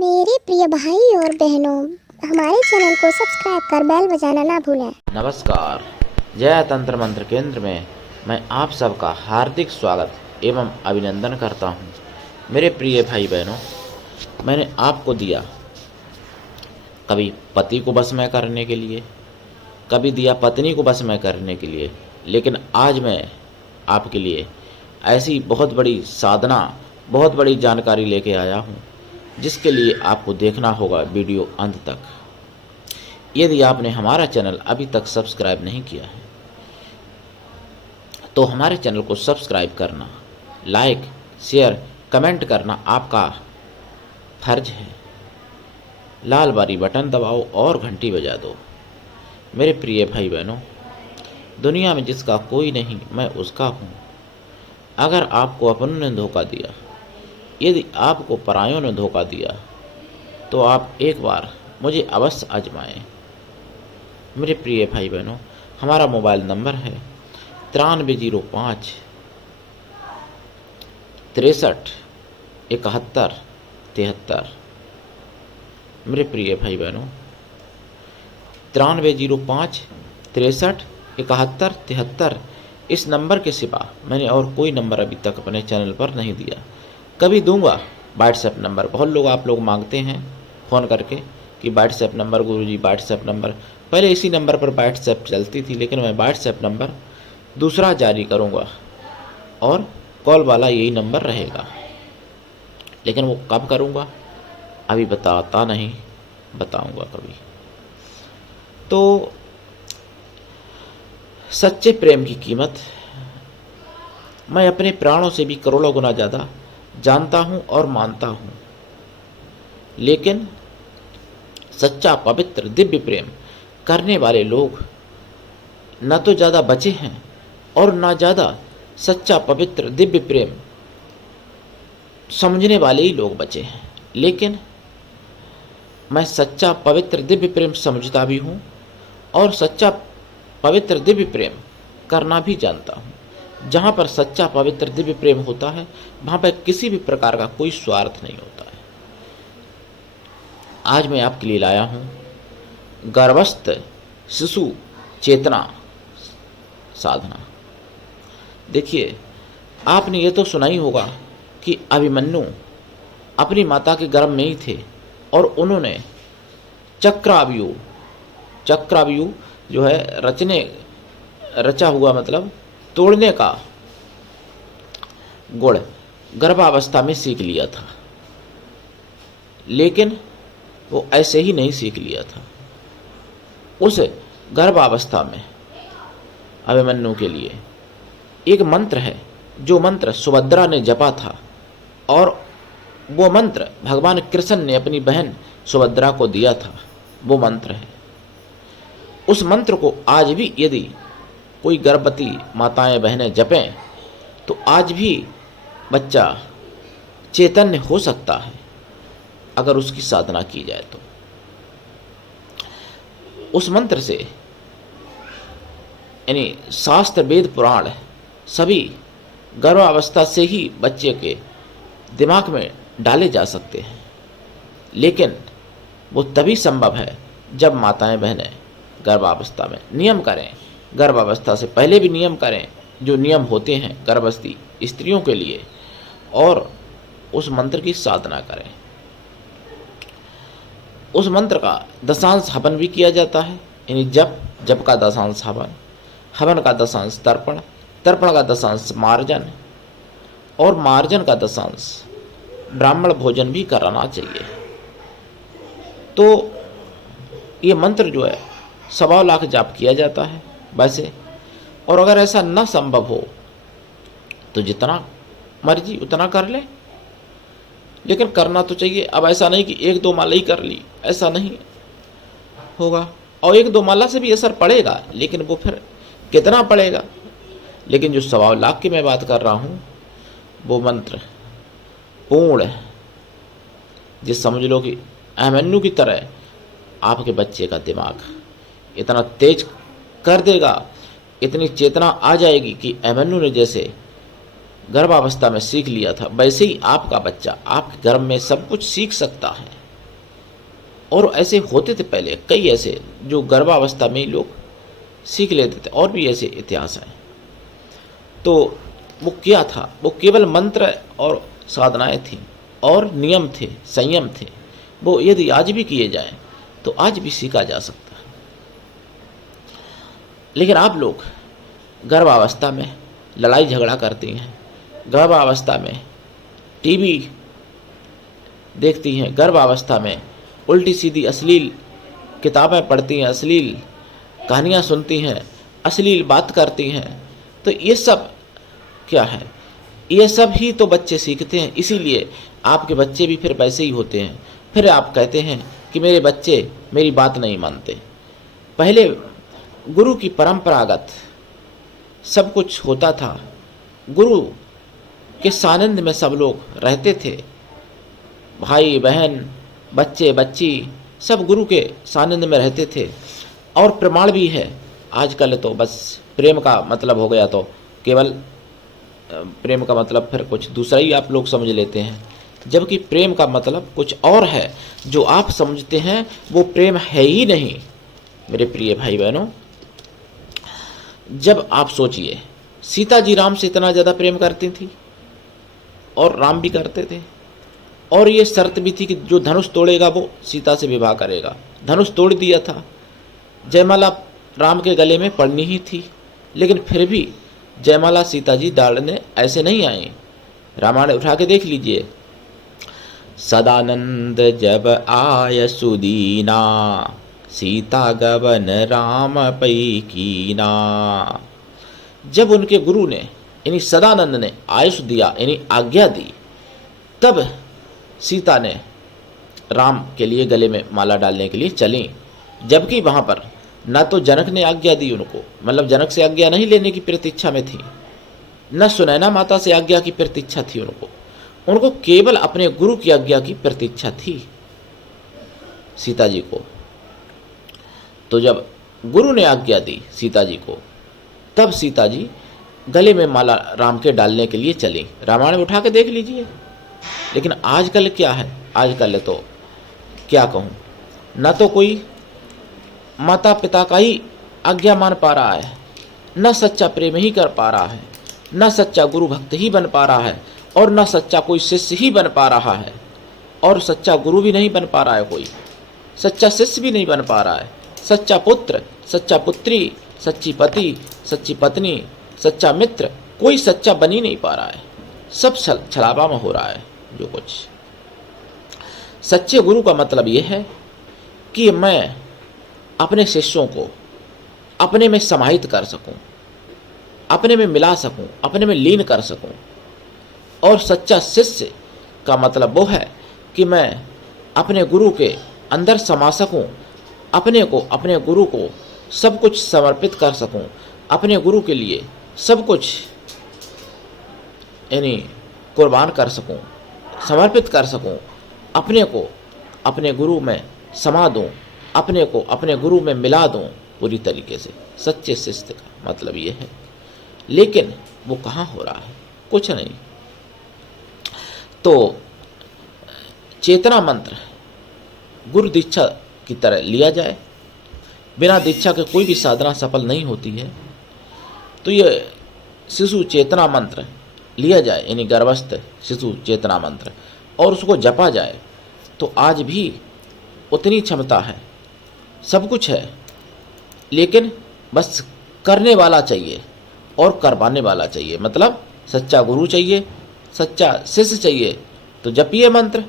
मेरे प्रिय भाई और बहनों, हमारे चैनल को सब्सक्राइब कर बेल बजाना ना भूलें। नमस्कार। जय तंत्र मंत्र केंद्र में मैं आप सबका हार्दिक स्वागत एवं अभिनंदन करता हूं। मेरे प्रिय भाई बहनों, मैंने आपको दिया कभी पति को वश में करने के लिए, कभी दिया पत्नी को वश में करने के लिए, लेकिन आज मैं आपके लिए ऐसी बहुत बड़ी साधना, बहुत बड़ी जानकारी लेके आया हूं, जिसके लिए आपको देखना होगा वीडियो अंत तक। यदि आपने हमारा चैनल अभी तक सब्सक्राइब नहीं किया है तो हमारे चैनल को सब्सक्राइब करना, लाइक, शेयर, कमेंट करना आपका फर्ज है। लाल बारी बटन दबाओ और घंटी बजा दो। मेरे प्रिय भाई बहनों, दुनिया में जिसका कोई नहीं मैं उसका हूँ। अगर आपको अपनों ने धोखा दिया, यदि आपको परायों ने धोखा दिया, तो आप एक बार मुझे अवश्य आजमाएं। मेरे प्रिय भाई बहनों, हमारा मोबाइल नंबर है 9305 63 71 73। मेरे प्रिय भाई बहनों, 9305 63 71 73 इस नंबर के सिवा मैंने और कोई नंबर अभी तक अपने चैनल पर नहीं दिया। कभी दूंगा व्हाट्सएप नंबर। बहुत लोग आप लोग मांगते हैं फ़ोन करके कि व्हाट्सएप नंबर गुरुजी, व्हाट्सएप नंबर। पहले इसी नंबर पर व्हाट्सएप चलती थी, लेकिन मैं व्हाट्सएप नंबर दूसरा जारी करूंगा और कॉल वाला यही नंबर रहेगा। लेकिन वो कब करूंगा अभी बताता नहीं, बताऊंगा कभी। तो सच्चे प्रेम की कीमत मैं अपने प्राणों से भी करोड़ों गुना ज़्यादा जानता हूँ और मानता हूँ। लेकिन सच्चा पवित्र दिव्य प्रेम करने वाले लोग न तो ज़्यादा बचे हैं और न ज़्यादा सच्चा पवित्र दिव्य प्रेम समझने वाले ही लोग बचे हैं। लेकिन मैं सच्चा पवित्र दिव्य प्रेम समझता भी हूँ और सच्चा पवित्र दिव्य प्रेम करना भी जानता हूँ। जहाँ पर सच्चा पवित्र दिव्य प्रेम होता है, वहाँ पर किसी भी प्रकार का कोई स्वार्थ नहीं होता है। आज मैं आपके लिए लाया हूँ गर्भस्थ शिशु चेतना साधना। देखिए, आपने ये तो सुना ही होगा कि अभिमन्यु अपनी माता के गर्भ में ही थे और उन्होंने चक्राव्यूह जो है रचा हुआ मतलब तोड़ने का गुण गर्भावस्था में सीख लिया था। लेकिन वो ऐसे ही नहीं सीख लिया था। उस गर्भावस्था में अभिमन्यु के लिए एक मंत्र है, जो मंत्र सुभद्रा ने जपा था, और वो मंत्र भगवान कृष्ण ने अपनी बहन सुभद्रा को दिया था। वो मंत्र है। उस मंत्र को आज भी यदि कोई गर्भवती माताएं बहनें जपें तो आज भी बच्चा चैतन्य हो सकता है, अगर उसकी साधना की जाए तो। उस मंत्र से यानी शास्त्र वेद पुराण सभी गर्भावस्था से ही बच्चे के दिमाग में डाले जा सकते हैं। लेकिन वो तभी संभव है जब माताएं बहनें गर्भावस्था में नियम करें, गर्भावस्था से पहले भी नियम करें, जो नियम होते हैं गर्भवती स्त्रियों के लिए, और उस मंत्र की साधना करें। उस मंत्र का दशांश हवन भी किया जाता है, यानी जप का दशांश हवन, हवन का दशांश तर्पण, तर्पण का दशांश मार्जन, और मार्जन का दशांश ब्राह्मण भोजन भी कराना चाहिए। तो ये मंत्र जो है 1.25 लाख जाप किया जाता है वैसे। और अगर ऐसा न संभव हो तो जितना मर्जी उतना कर ले, लेकिन करना तो चाहिए। अब ऐसा नहीं कि 1-2 माला ही कर ली, ऐसा नहीं होगा। और 1-2 माला से भी असर पड़ेगा, लेकिन वो फिर कितना पड़ेगा। लेकिन जो 1.25 लाख की मैं बात कर रहा हूँ, वो मंत्र पूर्ण है, जिस समझ लो कि अभिमन्यु की तरह आपके बच्चे का दिमाग इतना तेज कर देगा, इतनी चेतना आ जाएगी कि अभिमन्यु ने जैसे गर्भावस्था में सीख लिया था, वैसे ही आपका बच्चा आपके गर्भ में सब कुछ सीख सकता है। और ऐसे होते थे पहले कई ऐसे जो गर्भावस्था में ही लोग सीख लेते थे, और भी ऐसे इतिहास हैं। तो वो क्या था, वो केवल मंत्र और साधनाएं थी और नियम थे, संयम थे। वो यदि आज भी किए जाएं तो आज भी सीखा जा सकता है। लेकिन आप लोग गर्भावस्था में लड़ाई झगड़ा करती हैं, गर्भावस्था में टीवी देखती हैं, गर्भावस्था में उल्टी सीधी अश्लील किताबें पढ़ती हैं, अश्लील कहानियाँ सुनती हैं, अश्लील बात करती हैं। तो ये सब क्या है, ये सब ही तो बच्चे सीखते हैं। इसीलिए आपके बच्चे भी फिर वैसे ही होते हैं। फिर आप कहते हैं कि मेरे बच्चे मेरी बात नहीं मानते। पहले गुरु की परंपरागत सब कुछ होता था, गुरु के सानिध्य में सब लोग रहते थे, भाई बहन बच्चे बच्ची सब गुरु के सानिध्य में रहते थे। और प्रमाण भी है। आजकल तो बस प्रेम का मतलब हो गया तो केवल प्रेम का मतलब फिर कुछ दूसरा ही आप लोग समझ लेते हैं, जबकि प्रेम का मतलब कुछ और है। जो आप समझते हैं वो प्रेम है ही नहीं मेरे प्रिय भाई बहनों। जब आप सोचिए, सीता जी राम से इतना ज़्यादा प्रेम करती थी और राम भी करते थे, और ये शर्त भी थी कि जो धनुष तोड़ेगा वो सीता से विवाह करेगा। धनुष तोड़ दिया था, जयमाला राम के गले में पड़नी ही थी, लेकिन फिर भी जयमाला सीता जी डालने ऐसे नहीं आई। रामायण उठा के देख लीजिए। सदानंद जब आय सुदीना, सीता गवन राम पै कीना। जब उनके गुरु ने यानी सदानंद ने आयुष दिया यानी आज्ञा दी, तब सीता ने राम के लिए गले में माला डालने के लिए चली। जबकि वहाँ पर न तो जनक ने आज्ञा दी उनको, मतलब जनक से आज्ञा नहीं लेने की प्रतीक्षा में थी, न सुनैना माता से आज्ञा की प्रतीक्षा थी उनको केवल अपने गुरु की आज्ञा की प्रतीक्षा थी सीता जी को। तो जब गुरु ने आज्ञा दी सीता जी को, तब सीता जी गले में माला राम के डालने के लिए चली। रामायण में उठा के देख लीजिए। लेकिन आजकल क्या है, आजकल तो क्या कहूँ, न तो कोई माता पिता का ही आज्ञा मान पा रहा है, न सच्चा प्रेम ही कर पा रहा है, न सच्चा गुरु भक्त ही बन पा रहा है, और न सच्चा कोई शिष्य ही बन पा रहा है। और सच्चा गुरु भी नहीं बन पा रहा है, कोई सच्चा शिष्य भी नहीं बन पा रहा है। सच्चा पुत्र, सच्चा पुत्री, सच्ची पति, सच्ची पत्नी, सच्चा मित्र, कोई सच्चा बन ही नहीं पा रहा है। सब छलावा में हो रहा है जो कुछ। सच्चे गुरु का मतलब यह है कि मैं अपने शिष्यों को अपने में समाहित कर सकूं, अपने में मिला सकूं, अपने में लीन कर सकूं। और सच्चा शिष्य का मतलब वो है कि मैं अपने गुरु के अंदर समा सकूं, अपने को, अपने गुरु को सब कुछ समर्पित कर सकूं, अपने गुरु के लिए सब कुछ यानी कुर्बान कर सकूं, समर्पित कर सकूं, अपने को अपने गुरु में समा दूं, अपने को अपने गुरु में मिला दूं पूरी तरीके से। सच्चे शिष्य का मतलब ये है। लेकिन वो कहाँ हो रहा है, कुछ नहीं। तो चेतना मंत्र गुरु दीक्षा की तरह लिया जाए, बिना दीक्षा के कोई भी साधना सफल नहीं होती है। तो ये शिशु चेतना मंत्र लिया जाए, यानी गर्भस्थ शिशु चेतना मंत्र, और उसको जपा जाए, तो आज भी उतनी क्षमता है, सब कुछ है। लेकिन बस करने वाला चाहिए और करवाने वाला चाहिए, मतलब सच्चा गुरु चाहिए, सच्चा शिष्य चाहिए। तो जपिए मंत्र,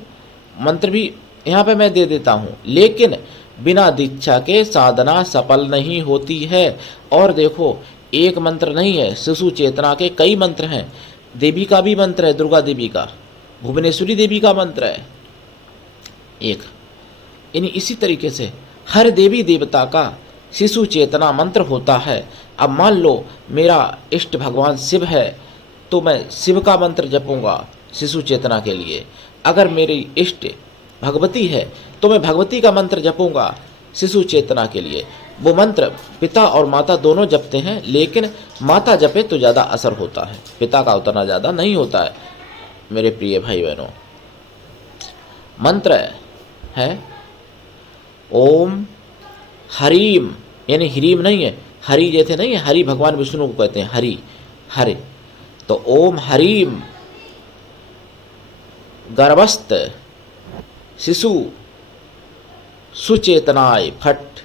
मंत्र भी यहाँ पे मैं दे देता हूँ, लेकिन बिना दीक्षा के साधना सफल नहीं होती है। और देखो, एक मंत्र नहीं है, शिशु चेतना के कई मंत्र हैं। देवी का भी मंत्र है, दुर्गा देवी का, भुवनेश्वरी देवी का मंत्र है एक। यानी इसी तरीके से हर देवी देवता का शिशु चेतना मंत्र होता है। अब मान लो मेरा इष्ट भगवान शिव है, तो मैं शिव का मंत्र जपूंगा शिशु चेतना के लिए। अगर मेरी इष्ट भगवती है, तो मैं भगवती का मंत्र जपूंगा शिशु चेतना के लिए। वो मंत्र पिता और माता दोनों जपते हैं, लेकिन माता जपे तो ज़्यादा असर होता है, पिता का उतना ज़्यादा नहीं होता है मेरे प्रिय भाई बहनों। मंत्र है ओम हरीम, यानी ह्रीम नहीं है, हरि जैसे नहीं है, हरि भगवान विष्णु को कहते हैं, हरि हरे। तो ओम हरीम गर्भस्थ शिशु सुचेतनाय फट।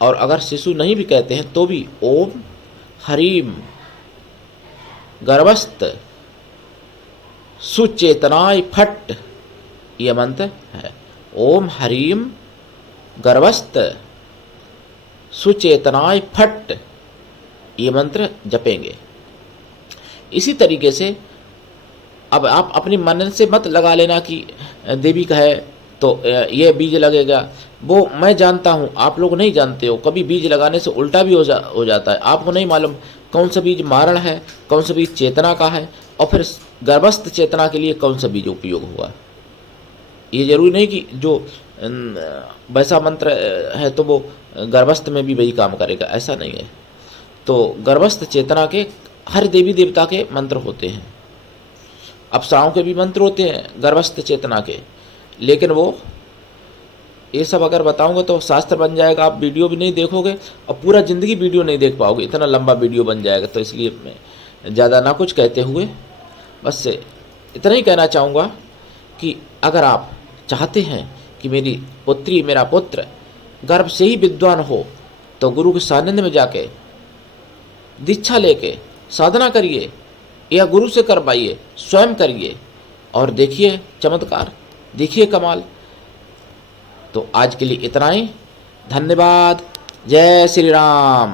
और अगर शिशु नहीं भी कहते हैं तो भी ओम हरीम गर्भस्थ सुचेतनाय फट, यह मंत्र है। ओम हरीम गर्भस्थ सुचेतनाय फट, ये मंत्र जपेंगे। इसी तरीके से अब आप अपनी मन से मत लगा लेना कि देवी का है तो ये बीज लगेगा, वो मैं जानता हूँ, आप लोग नहीं जानते हो। कभी बीज लगाने से उल्टा भी हो जाता है। आपको नहीं मालूम कौन सा बीज मारण है, कौन सा बीज चेतना का है, और फिर गर्भस्थ चेतना के लिए कौन सा बीज उपयोग हुआ। ये जरूरी नहीं कि जो वैसा मंत्र है तो वो गर्भस्थ में भी वही काम करेगा, ऐसा नहीं है। तो गर्भस्थ चेतना के हर देवी देवता के मंत्र होते हैं, अप्सराओं के भी मंत्र होते हैं गर्भस्थ चेतना के, लेकिन वो ये सब अगर बताऊंगा तो शास्त्र बन जाएगा, आप वीडियो भी नहीं देखोगे और पूरा ज़िंदगी वीडियो नहीं देख पाओगे, इतना लंबा वीडियो बन जाएगा। तो इसलिए मैं ज़्यादा ना कुछ कहते हुए बस इतना ही कहना चाहूँगा कि अगर आप चाहते हैं कि मेरी पुत्री मेरा पुत्र गर्भ से ही विद्वान हो तो गुरु के सानिध्य में जाके दीक्षा लेके साधना करिए, या गुरु से करवाइए, स्वयं करिए और देखिए चमत्कार, देखिए कमाल। तो आज के लिए इतना ही, धन्यवाद। जय श्री राम।